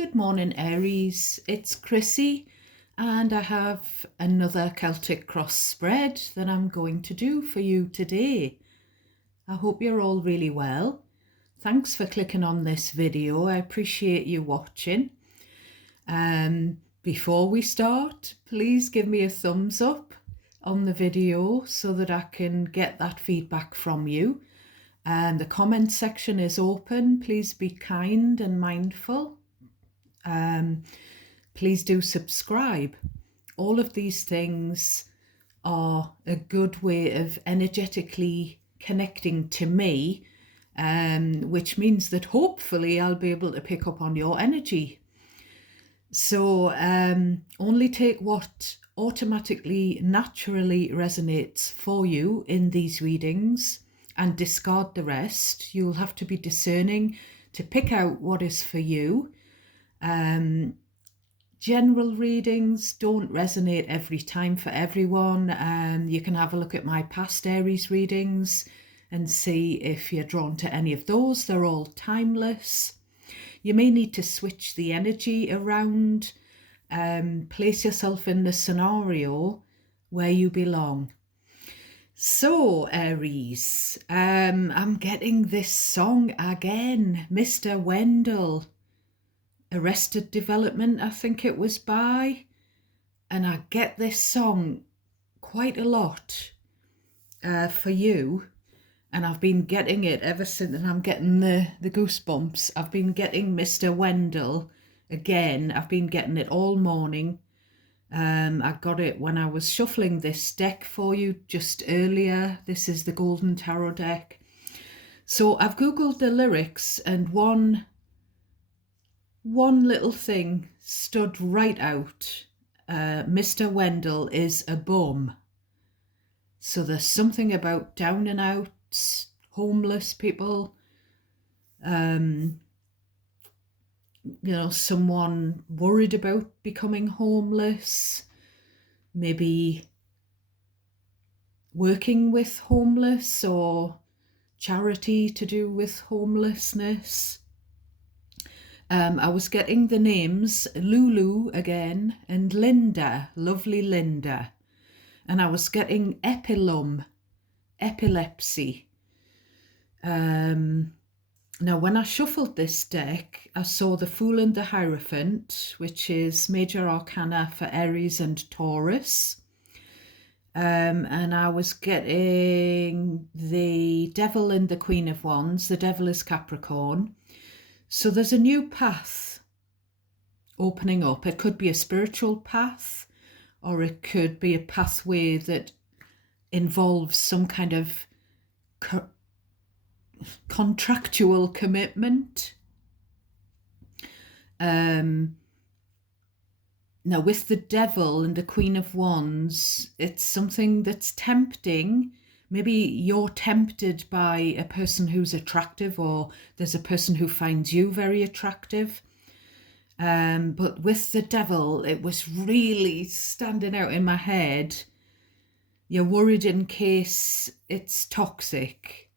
Good morning, Aries. It's Chrissy, and I have another Celtic cross spread that I'm going to do for you today. I hope you're all really well. Thanks for clicking on this video. I appreciate you watching. Before we start, please give me a thumbs up on the video so that I can get that feedback from you. The comment section is open. Please be kind and mindful. Please do subscribe. All of these things are a good way of energetically connecting to me, which means that hopefully I'll be able to pick up on your energy. So only take what automatically, naturally resonates for you in these readings and discard the rest. You'll have to be discerning to pick out what is for you. General readings don't resonate every time for everyone. You can have a look at my past Aries readings and see if you're drawn to any of those. They're all timeless. You may need to switch the energy around, place yourself in the scenario where you belong. So, Aries, I'm getting this song again, Mr. Wendell. Arrested Development, I think it was by, and I get this song quite a lot for you, and I've been getting it ever since, and I'm getting the goosebumps. I've been getting Mr. Wendell again. I've been getting it all morning. I got it when I was shuffling this deck for you just earlier. This is the Golden Tarot deck. So I've Googled the lyrics, and one little thing stood right out. Mr. Wendell is a bum. So there's something about down and outs, homeless people, someone worried about becoming homeless, maybe working with homeless or charity to do with homelessness. I was getting the names Lulu again and Linda, lovely Linda. And I was getting epilum, epilepsy. Now, when I shuffled this deck, I saw the Fool and the Hierophant, which is major arcana for Aries and Taurus. And I was getting the Devil and the Queen of Wands. The Devil is Capricorn. So there's a new path opening up. It could be a spiritual path, or it could be a pathway that involves some kind of contractual commitment. Now, with the Devil and the Queen of Wands, it's something that's tempting. Maybe you're tempted by a person who's attractive, or there's a person who finds you very attractive. But with the Devil, it was really standing out in my head. You're worried in case it's toxic.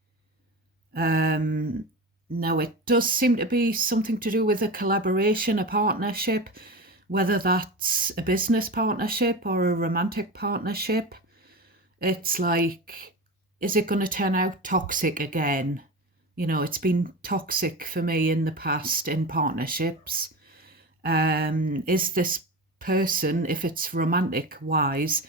Now, it does seem to be something to do with a collaboration, a partnership, whether that's a business partnership or a romantic partnership. It's like, is it going to turn out toxic again? It's been toxic for me in the past in partnerships. Is this person, if it's romantic wise,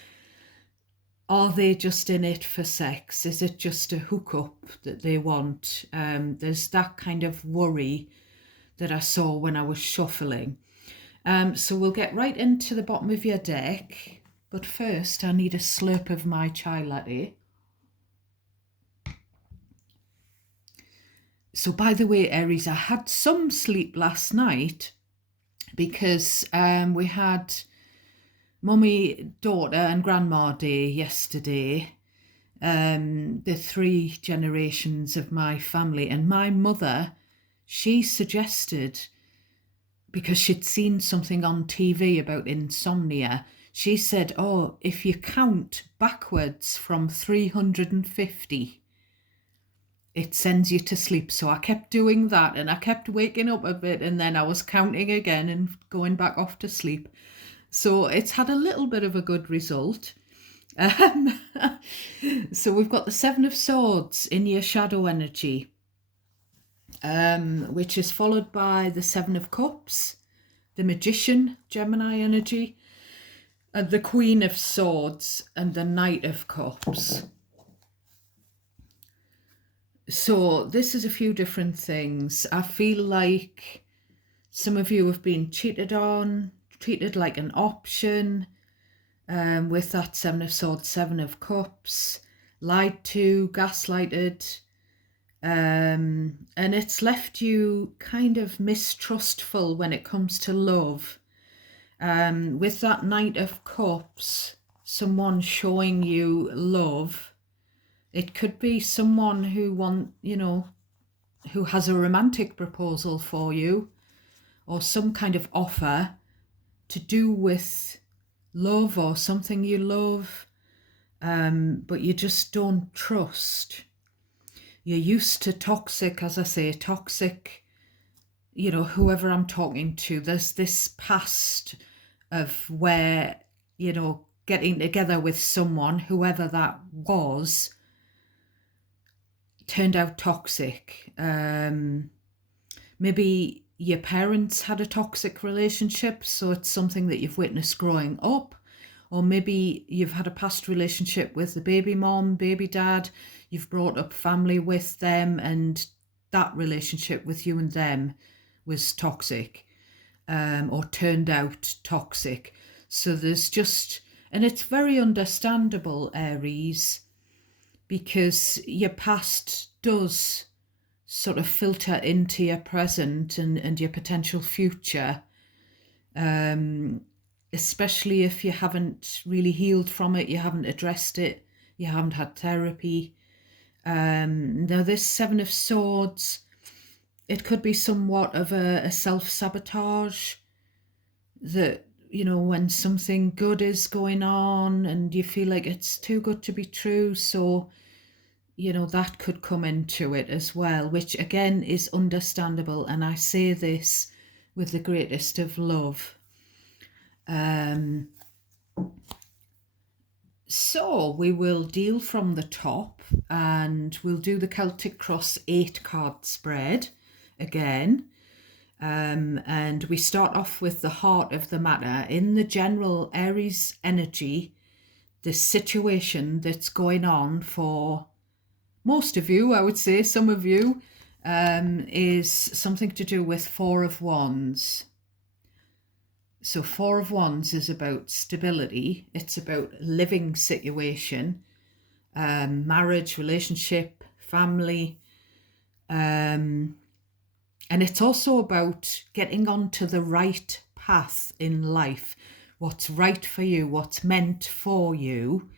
are they just in it for sex? Is it just a hookup that they want? There's that kind of worry that I saw when I was shuffling. So we'll get right into the bottom of your deck. But first, I need a slurp of my chai latte. So by the way, Aries, I had some sleep last night because we had Mummy, Daughter and Grandma Day yesterday. The three generations of my family. And my mother, she suggested, because she'd seen something on TV about insomnia, she said, oh, if you count backwards from 350, it sends you to sleep. So I kept doing that and I kept waking up a bit and then I was counting again and going back off to sleep. So it's had a little bit of a good result. Um, so we've got the Seven of Swords in your shadow energy, which is followed by the Seven of Cups, the Magician, Gemini energy, and the Queen of Swords and the Knight of Cups. So this is a few different things. I feel like some of you have been cheated on, treated like an option, with that Seven of Swords, Seven of Cups, lied to, gaslighted, and it's left you kind of mistrustful when it comes to love. With that Knight of Cups, someone showing you love. It could be someone who who has a romantic proposal for you, or some kind of offer to do with love or something you love, but you just don't trust. You're used to toxic, as I say, toxic, whoever I'm talking to. There's this past of where, getting together with someone, whoever that was, turned out toxic. Maybe your parents had a toxic relationship, so it's something that you've witnessed growing up. Or maybe you've had a past relationship with the baby mom, baby dad, you've brought up family with them, and that relationship with you and them was toxic, or turned out toxic. So there's just, and it's very understandable, Aries, because your past does sort of filter into your present and your potential future, especially if you haven't really healed from it, you haven't addressed it, you haven't had therapy. Now this Seven of Swords, it could be somewhat of a self-sabotage, that, when something good is going on and you feel like it's too good to be true, so that could come into it as well, which again is understandable. And I say this with the greatest of love. So we will deal from the top and we'll do the Celtic Cross 8-card spread again. And we start off with the heart of the matter. In the general Aries energy, the situation that's going on for most of you, I would say, some of you, is something to do with Four of Wands. So Four of Wands is about stability. It's about living situation, marriage, relationship, family. And it's also about getting onto the right path in life. What's right for you, what's meant for you.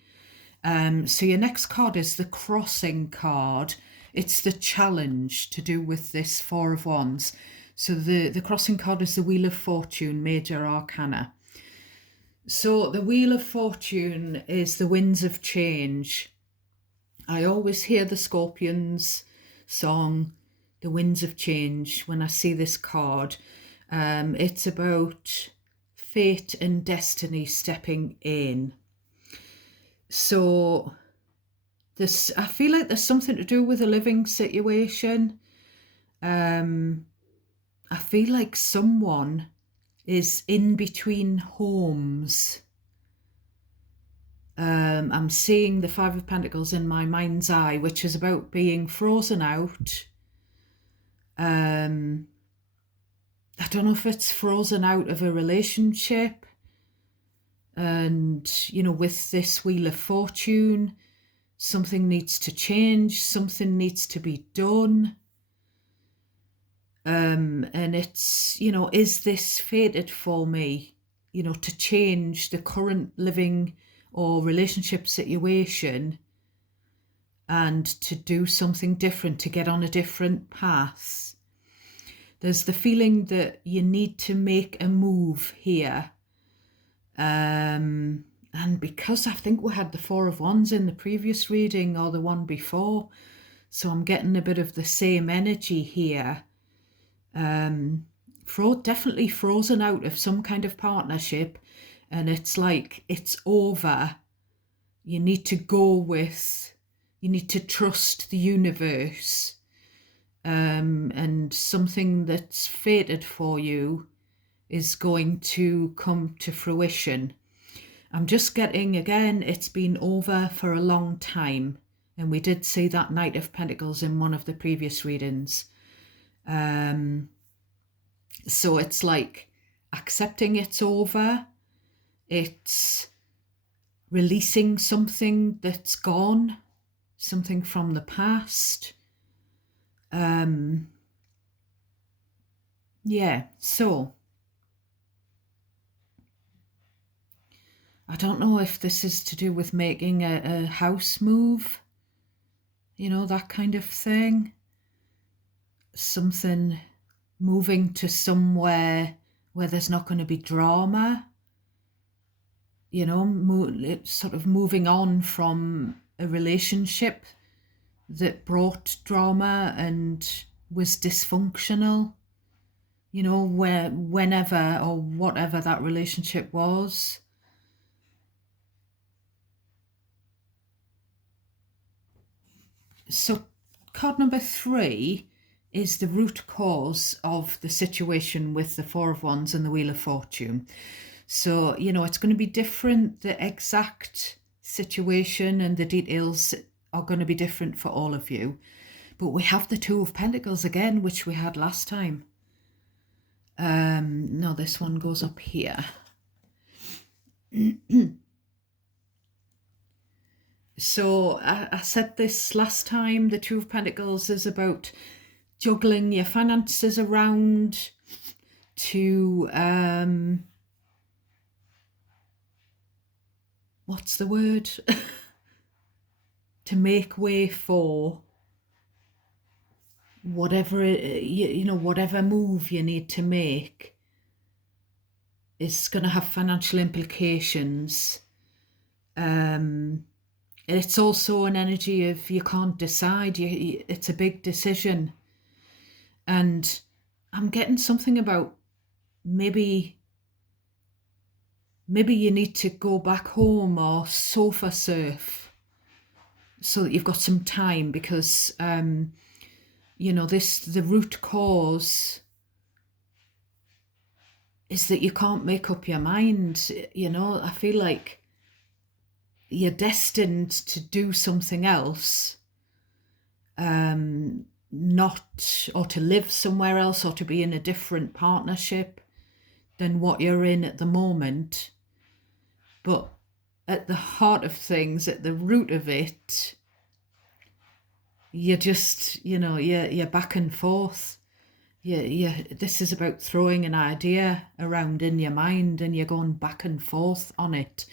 So your next card is the Crossing card. It's the challenge to do with this Four of Wands. So the Crossing card is the Wheel of Fortune, Major Arcana. So the Wheel of Fortune is the winds of change. I always hear the Scorpions song, The Winds of Change, when I see this card. It's about fate and destiny stepping in. So this, I feel like there's something to do with a living situation. I feel like someone is in between homes. I'm seeing the Five of Pentacles in my mind's eye, which is about being frozen out. I don't know if it's frozen out of a relationship. And, with this Wheel of Fortune, something needs to change, something needs to be done. And it's, is this fated for me, to change the current living or relationship situation and to do something different, to get on a different path. There's the feeling that you need to make a move here. And because I think we had the Four of Wands in the previous reading or the one before, So I'm getting a bit of the same energy here. Definitely frozen out of some kind of partnership, and it's like it's over. You need to you need to trust the universe, and something that's fated for you is going to come to fruition. I'm just getting, again, it's been over for a long time. And we did see that Knight of Pentacles in one of the previous readings. So it's like accepting it's over. It's releasing something that's gone, something from the past. Yeah, so I don't know if this is to do with making a house move, that kind of thing. Something moving to somewhere where there's not going to be drama, sort of moving on from a relationship that brought drama and was dysfunctional, whenever or whatever that relationship was. So card number 3 is the root cause of the situation with the Four of Wands and the Wheel of Fortune. So, it's going to be different. The exact situation and the details are going to be different for all of you. But we have the Two of Pentacles again, which we had last time. No, this one goes up here. So I said this last time, the Two of Pentacles is about juggling your finances around to, what's the word? To make way for whatever, whatever move you need to make is going to have financial implications. It's also an energy of you can't decide. It's a big decision. And I'm getting something about maybe you need to go back home or sofa surf so that you've got some time, because, the root cause is that you can't make up your mind. I feel like you're destined to do something else, or to live somewhere else, or to be in a different partnership than what you're in at the moment. But at the heart of things, at the root of it, you're just, you're back and forth. This is about throwing an idea around in your mind and you're going back and forth on it.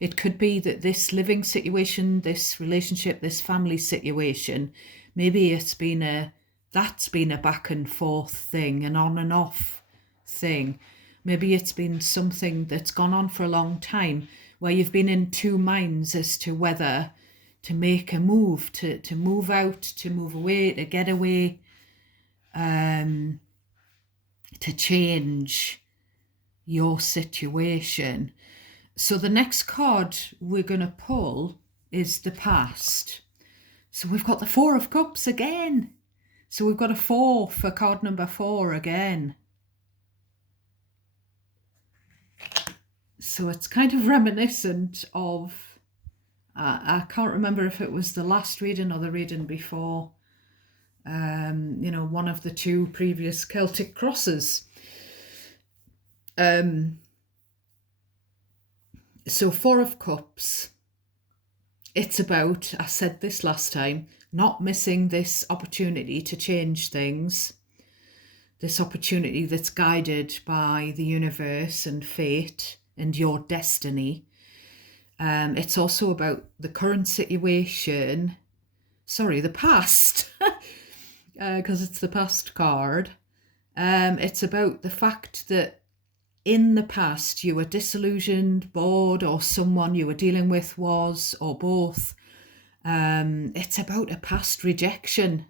It could be that this living situation, this relationship, this family situation, maybe that's been a back and forth thing, an on and off thing. Maybe it's been something that's gone on for a long time, where you've been in two minds as to whether to make a move, to move out, to move away, to get away, to change your situation. So the next card we're going to pull is the past. So we've got the Four of Cups again. So we've got a 4 for card number 4 again. So it's kind of reminiscent of, I can't remember if it was the last reading or the reading before, one of the two previous Celtic crosses. So Four of Cups, it's about, I said this last time, not missing this opportunity to change things, this opportunity that's guided by the universe and fate and your destiny. It's also about the current situation, the past, because it's the past card. It's about the fact that in the past you were disillusioned, bored, or someone you were dealing with was, or both, It's about a past rejection.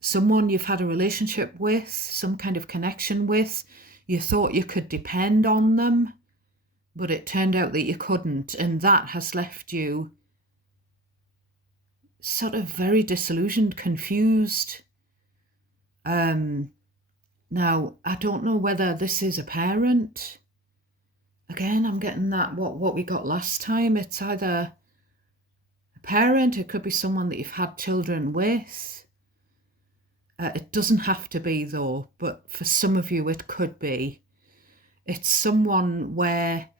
Someone you've had a relationship with, some kind of connection with, you thought you could depend on them, but it turned out that you couldn't, and that has left you sort of very disillusioned, confused. Now, I don't know whether this is a parent. Again, I'm getting that what we got last time. It's either a parent, it could be someone that you've had children with. It doesn't have to be though, but for some of you it could be. It's someone where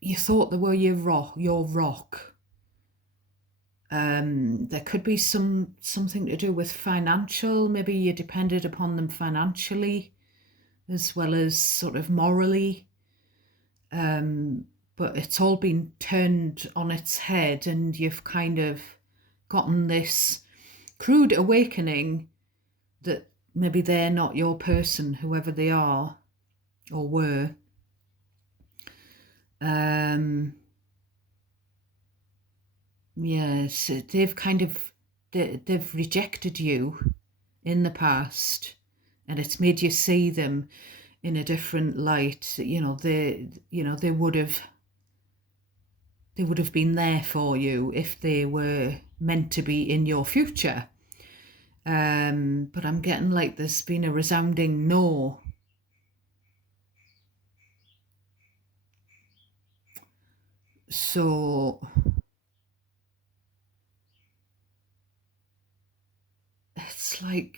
you thought they were your rock. There could be something to do with financial. Maybe you depended upon them financially as well as sort of morally. But it's all been turned on its head, and you've kind of gotten this crude awakening that maybe they're not your person, whoever they are or were. Yes, they've rejected you in the past, and it's made you see them in a different light. They would have been there for you if they were meant to be in your future. But I'm getting like there's been a resounding no. So it's like,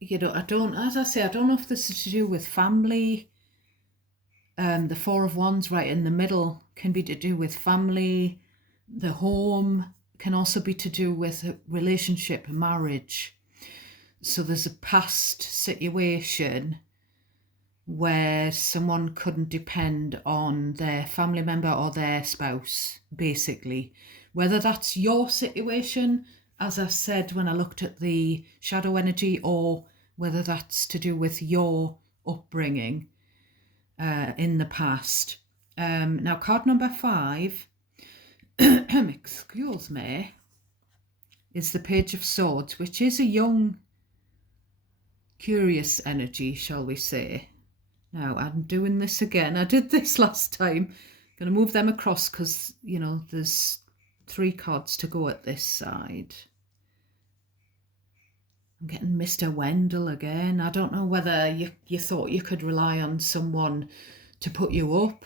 as I say, I don't know if this is to do with family. The Four of Wands right in the middle can be to do with family. The home can also be to do with a relationship, marriage. So there's a past situation where someone couldn't depend on their family member or their spouse, basically. Whether that's your situation, as I said when I looked at the shadow energy, or whether that's to do with your upbringing in the past. Now, card number 5, excuse me, is the Page of Swords, which is a young, curious energy, shall we say. Now, I'm doing this again. I did this last time. I'm going to move them across because, there's 3 cards to go at this side. I'm getting Mr. Wendell again. I don't know whether you thought you could rely on someone to put you up,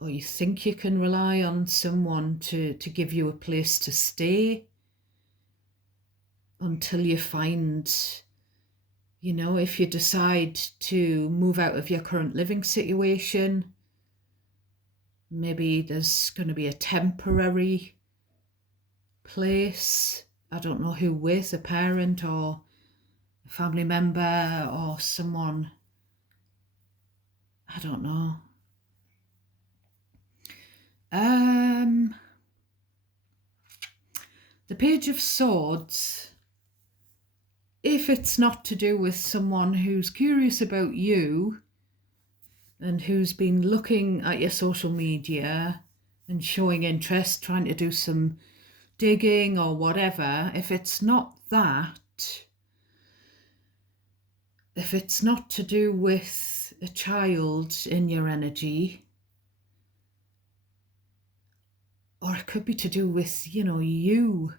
or you think you can rely on someone to give you a place to stay until you find, if you decide to move out of your current living situation, maybe there's going to be a temporary place. I don't know who with, a parent or a family member or someone. I don't know. The Page of Swords, if it's not to do with someone who's curious about you and who's been looking at your social media and showing interest, trying to do some digging or whatever, if it's not that, if it's not to do with a child in your energy, or it could be to do with, you.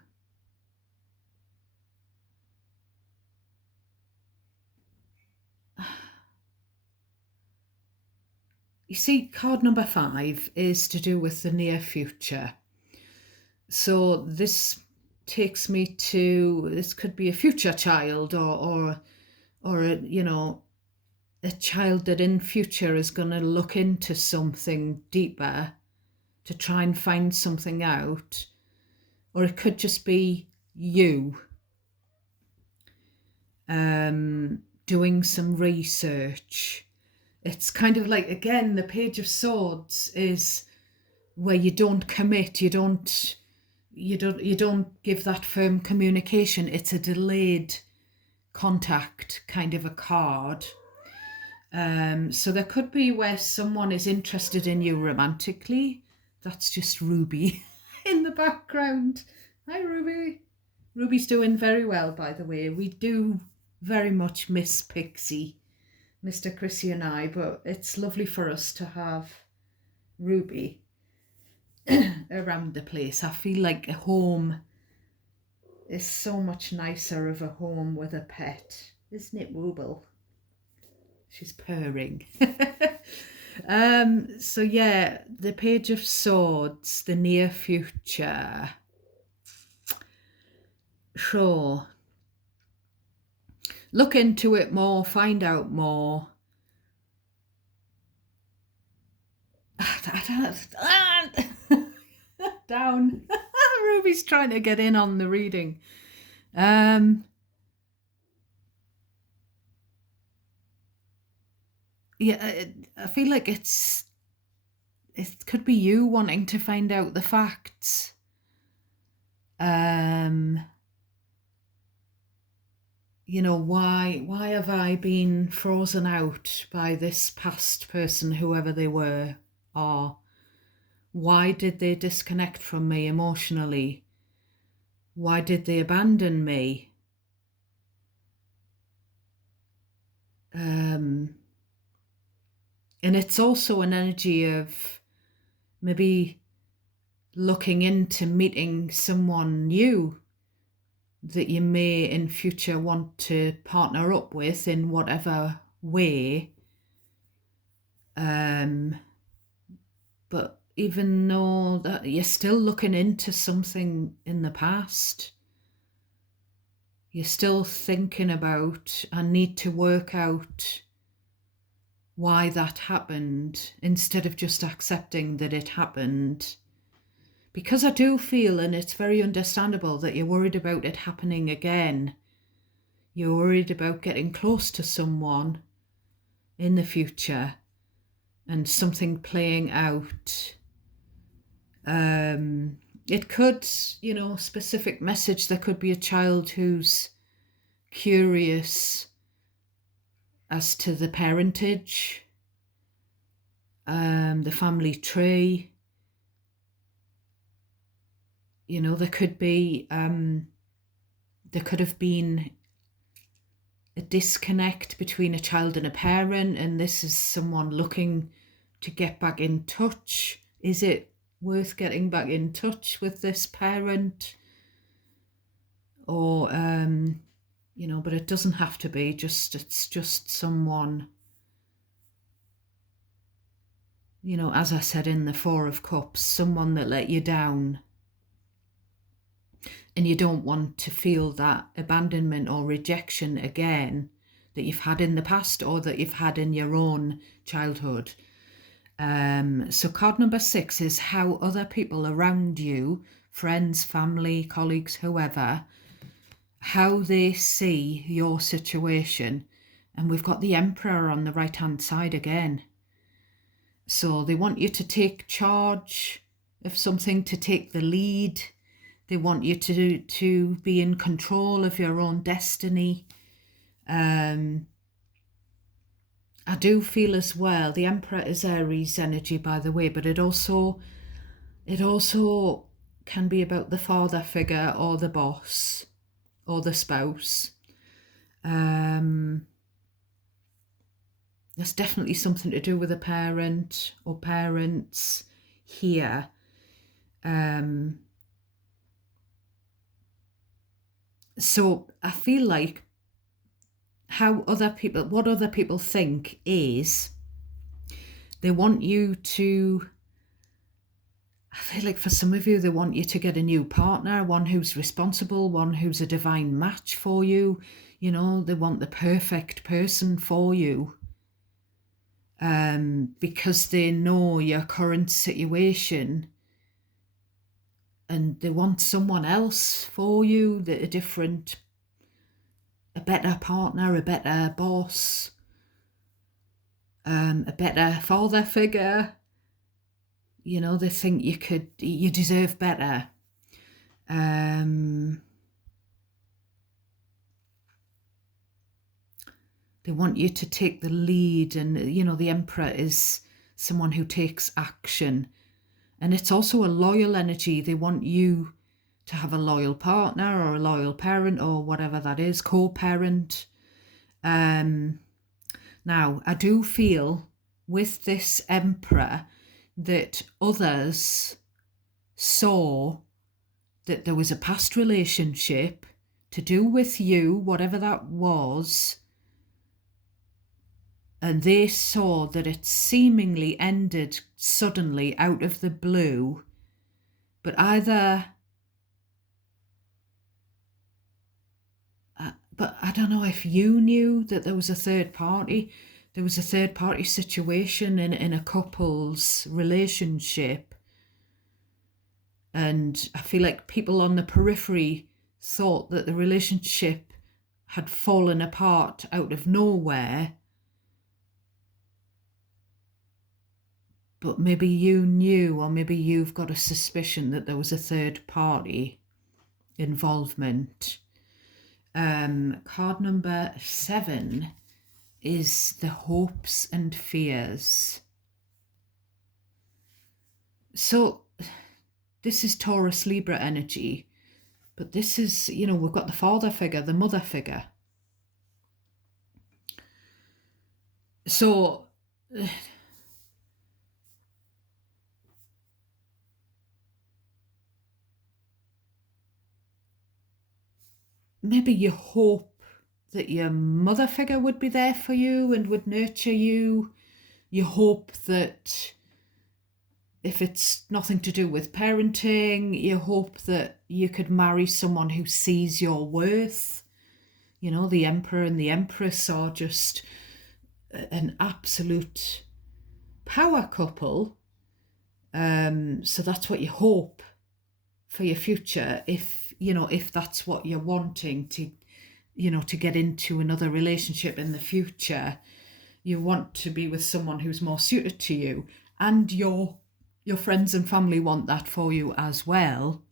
You see, card number 5 is to do with the near future. So this takes me to, this could be a future child or a child that in future is going to look into something deeper to try and find something out. Or it could just be you doing some research. It's kind of like, again, the Page of Swords is where you don't commit, you don't give that firm communication. It's a delayed contact kind of a card. So there could be where someone is interested in you romantically. That's just Ruby in the background. Hi, Ruby. Ruby's doing very well, by the way. We do very much miss Pixie, Mr. Chrissy and I, but it's lovely for us to have Ruby around the place. I feel like a home is so much nicer of a home with a pet, isn't it, Wooble? She's purring. So yeah, the Page of Swords, the near future. Sure. Look into it more, find out more. Down. Ruby's trying to get in on the reading. Yeah, I feel like it could be you wanting to find out the facts. You know, why have I been frozen out by this past person, whoever they were, or why did they disconnect from me emotionally? Why did they abandon me? And it's also an energy of maybe looking into meeting someone new that you may in future want to partner up with in whatever way. But even though that you're still looking into something in the past, you're still thinking about and need to work out why that happened instead of just accepting that it happened. Because I do feel, and it's very understandable, that you're worried about it happening again. You're worried about getting close to someone in the future and something playing out. It could, you know, specific message. There could be a child who's curious as to the parentage, the family tree. You know, there could be, there could have been a disconnect between a child and a parent, and this is someone looking to get back in touch. Is it worth getting back in touch with this parent? Or, you know, but it doesn't have to be, it's just someone, you know, as I said in the Four of Cups, someone that let you down. And you don't want to feel that abandonment or rejection again that you've had in the past or that you've had in your own childhood. So card number 6 is how other people around you, friends, family, colleagues, whoever, how they see your situation. And we've got the Emperor on the right-hand side again. So they want you to take charge of something, to take the lead. They want you to be in control of your own destiny. I do feel as well, the Emperor is Aries energy, by the way, but it also can be about the father figure or the boss or the spouse. There's definitely something to do with a parent or parents here. So I feel like what other people think is they want you to, I feel like for some of you, they want you to get a new partner, one who's responsible, one who's a divine match for you. You know, they want the perfect person for you. Because they know your current situation and they want someone else for you, a better partner, a better boss, a better father figure. You know, they think you deserve better. They want you to take the lead, and the Emperor is someone who takes action. And it's also a loyal energy. They want you to have a loyal partner or a loyal parent or whatever that is, co-parent. Now, I do feel with this Emperor that others saw that there was a past relationship to do with you, whatever that was, and they saw that it seemingly ended suddenly out of the blue, but either... But I don't know if you knew that there was a third party. There was a third party situation in a couple's relationship. And I feel like people on the periphery thought that the relationship had fallen apart out of nowhere. But maybe you knew, or maybe you've got a suspicion that there was a third party involvement. Card number 7 is the hopes and fears. So this is Taurus Libra energy, but this is, we've got the father figure, the mother figure. So maybe you hope that your mother figure would be there for you and would nurture you. You hope that if it's nothing to do with parenting, you hope that you could marry someone who sees your worth. The Emperor and the Empress are just an absolute power couple. So that's what you hope for your future, if that's what you're wanting to get into another relationship in the future. You want to be with someone who's more suited to you, and your friends and family want that for you as well.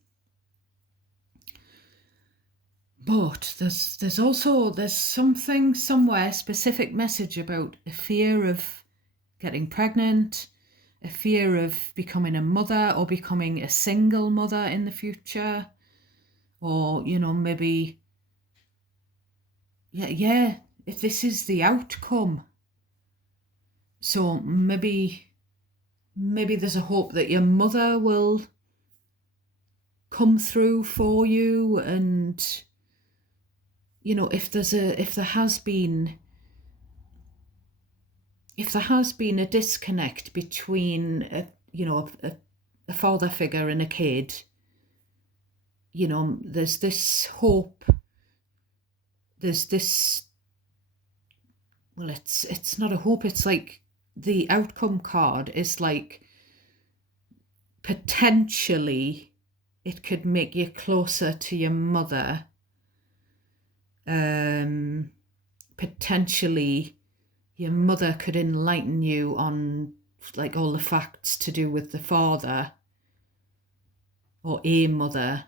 But there's something somewhere, specific message about a fear of getting pregnant, a fear of becoming a mother or becoming a single mother in the future, or maybe if this is the outcome. So maybe there's a hope that your mother will come through for you, and if there has been a disconnect between a father figure and a kid, there's this hope. There's this, well, it's not a hope, it's like the outcome card is like potentially it could make you closer to your mother. Potentially your mother could enlighten you on like all the facts to do with the father, or a mother,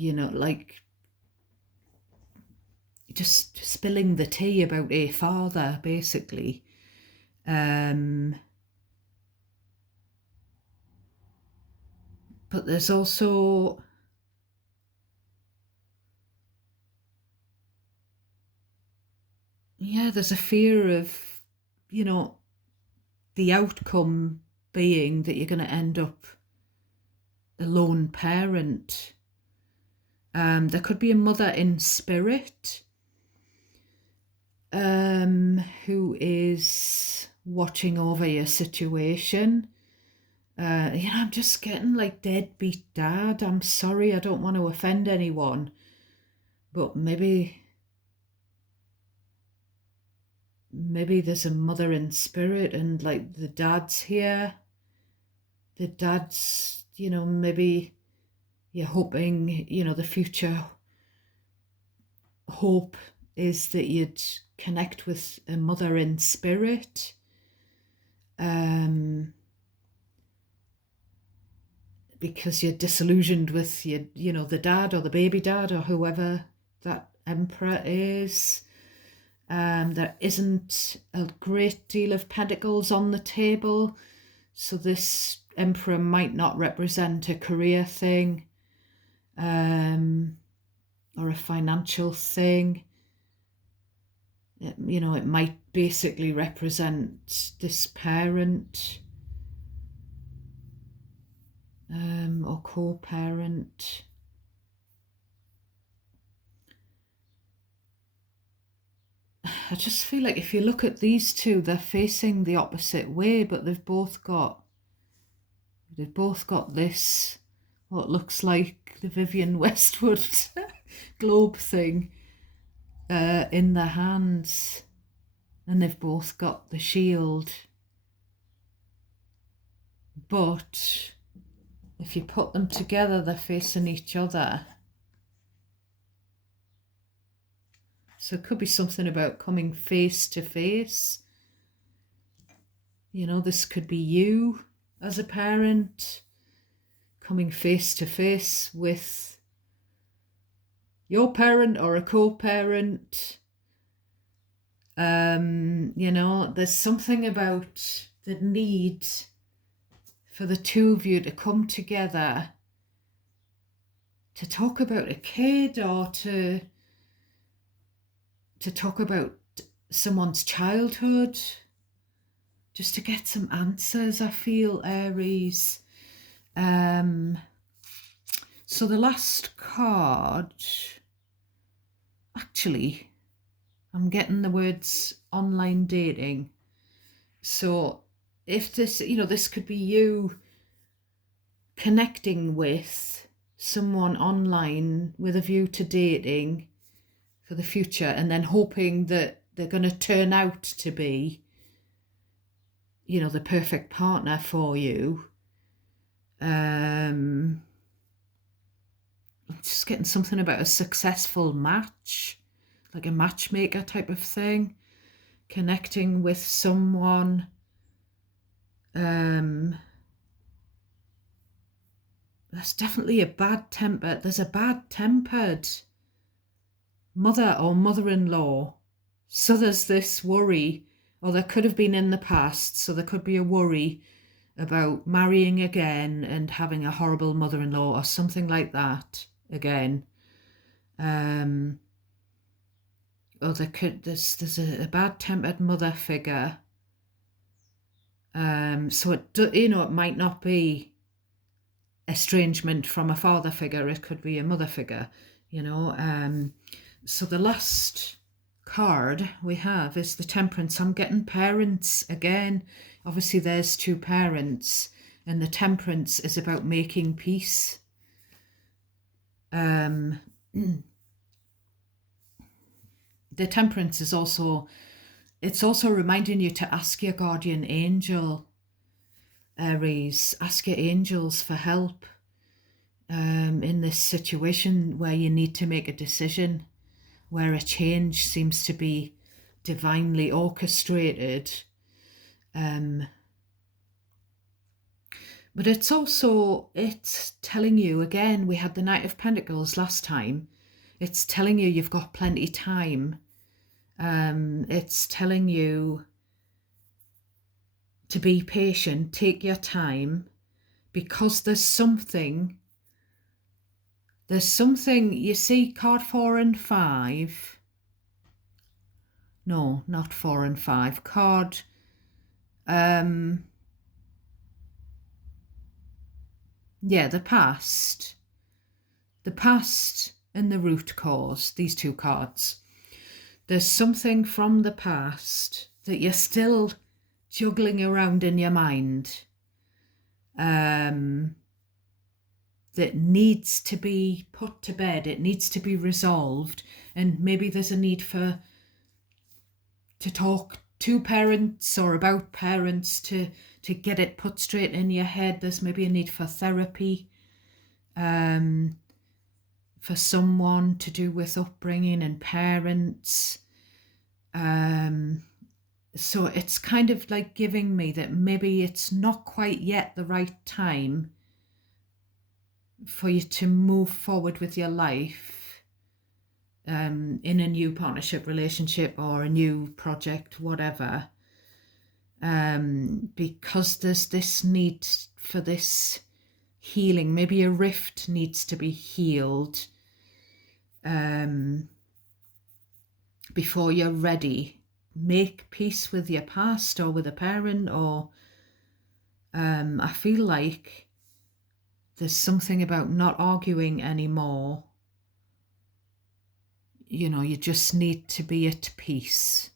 like just spilling the tea about a father, basically. But there's also there's a fear of the outcome being that you're going to end up a lone parent. There could be a mother in spirit who is watching over your situation. I'm just getting like deadbeat dad. I'm sorry, I don't want to offend anyone, but maybe there's a mother in spirit, and like the dad's here. The dad's, maybe you're hoping, the future hope is that you'd connect with a mother in spirit. Because you're disillusioned with the dad or the baby dad or whoever that Emperor is. There isn't a great deal of pentacles on the table, so this Emperor might not represent a career thing or a financial thing. You know, it might basically represent this parent or co-parent. I just feel like if you look at these two, they're facing the opposite way, but they've both got this, what looks like the Vivienne Westwood globe thing in their hands, and they've both got the shield. But if you put them together, they're facing each other. So it could be something about coming face to face. You know, this could be you as a parent coming face to face with your parent or a co-parent. You know, there's something about the need for the two of you to come together to talk about a kid or to talk about someone's childhood, just to get some answers, I feel, Aries. So the last card, actually, I'm getting the words online dating. So if this, you know, this could be you connecting with someone online with a view to dating for the future, and then hoping that they're going to turn out to be, you know, the perfect partner for you. I'm just getting something about a successful match, like a matchmaker type of thing, connecting with someone. There's definitely a bad temper. There's a bad-tempered mother or mother-in-law. So there's this worry, or there could have been in the past, so there could be a worry about marrying again and having a horrible mother-in-law or something like that again. Or there's a bad-tempered mother figure. So it might not be estrangement from a father figure, it could be a mother figure, you know. So the last card we have is the Temperance. I'm getting parents again. Obviously there's two parents, and the Temperance is about making peace. The Temperance is also, it's also reminding you to ask your guardian angel, Aries. Ask your angels for help in this situation where you need to make a decision, where a change seems to be divinely orchestrated. But it's telling you, again, we had the Knight of Pentacles last time, it's telling you you've got plenty time. It's telling you to be patient, take your time, because there's something, you see, card 4 and 5. No, not 4 and 5. Card, yeah, the past and the root cause, these two cards. There's something from the past that you're still juggling around in your mind, that needs to be put to bed. It needs to be resolved, and maybe there's a need to talk to parents or about parents to get it put straight in your head. There's maybe a need for therapy, for someone to do with upbringing and parents. So it's kind of like giving me that maybe it's not quite yet the right time for you to move forward with your life. in a new partnership relationship or a new project, whatever, because there's this need for this healing. Maybe a rift needs to be healed before you're ready. Make peace with your past or with a parent, or I feel like there's something about not arguing anymore. You know, you just need to be at peace.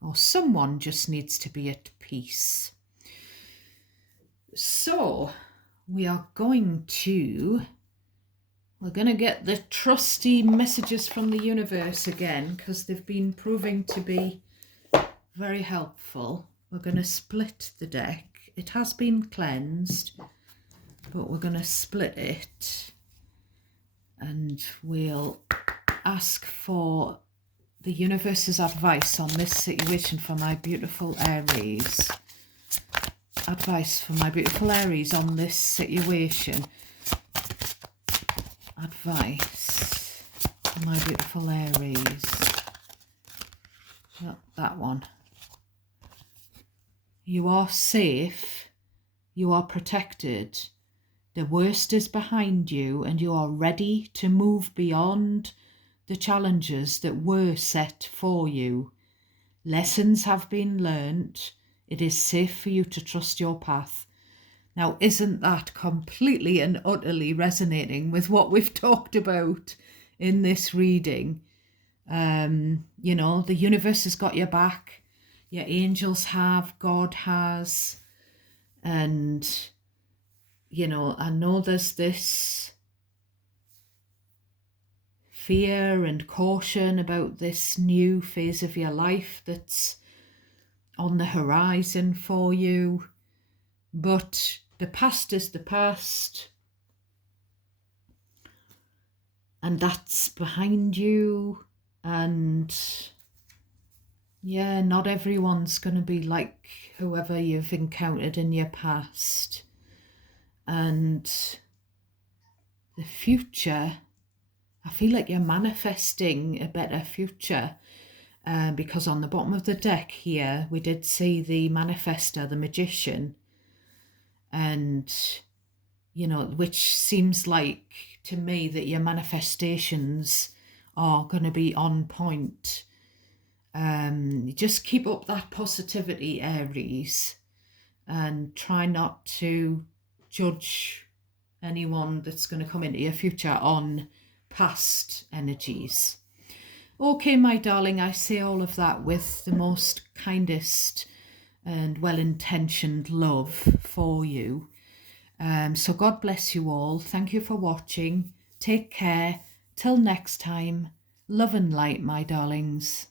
Or someone just needs to be at peace. So we're going to get the trusty messages from the universe again, because they've been proving to be very helpful. We're going to split the deck. It has been cleansed, but we're going to split it, and we'll ask for the universe's advice on this situation for my beautiful Aries. Advice for my beautiful Aries on this situation. Advice for my beautiful Aries. That one. You are safe. You are protected. The worst is behind you, and you are ready to move beyond the challenges that were set for you. Lessons have been learnt. It is safe for you to trust your path. Now, isn't that completely and utterly resonating with what we've talked about in this reading? You know, the universe has got your back. Your angels have, God has. And, you know, I know there's this fear and caution about this new phase of your life that's on the horizon for you, but the past is the past, and that's behind you. And yeah, not everyone's going to be like whoever you've encountered in your past. And the future, I feel like you're manifesting a better future, because on the bottom of the deck here, we did see the manifestor, the magician, and, you know, which seems like to me that your manifestations are going to be on point. Just keep up that positivity, Aries, and try not to judge anyone that's going to come into your future on past energies. Okay, my darling, I say all of that with the most kindest and well-intentioned love for you. So God bless you all. Thank you for watching. Take care. Till next time. Love and light, my darlings.